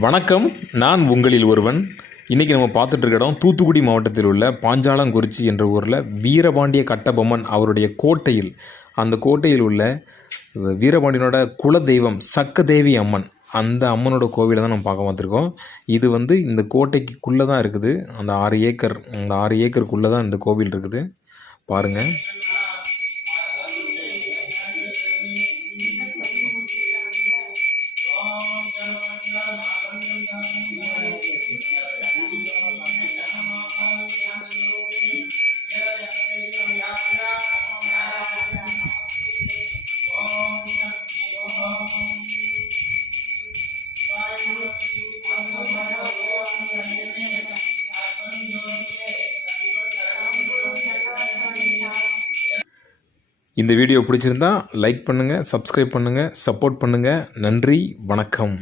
வணக்கம். நான் உங்களில் ஒருவன். இன்றைக்கி நம்ம பார்த்துட்ருக்க இடம் தூத்துக்குடி மாவட்டத்தில் உள்ள பாஞ்சாலங்குறிச்சி என்ற ஊரில் வீரபாண்டிய கட்டபொம்மன் அவருடைய கோட்டையில். அந்த கோட்டையில் உள்ள வீரபாண்டியனோட குல தெய்வம் சக்கதேவி அம்மன். அந்த அம்மனோட கோவிலை தான் நம்ம பார்க்க வந்திருக்கோம். இது வந்து இந்த கோட்டைக்குள்ளே தான் இருக்குது. அந்த ஆறு ஏக்கர் அந்த ஆறு ஏக்கருக்குள்ளே தான் இந்த கோவில் இருக்குது. பாருங்கள் இந்த வீடியோ பிடிச்சிருந்தா லைக் பண்ணுங்கள் சப்ஸ்கிரைப் பண்ணுங்கள் சப்போர்ட் பண்ணுங்கள் நன்றி வணக்கம்.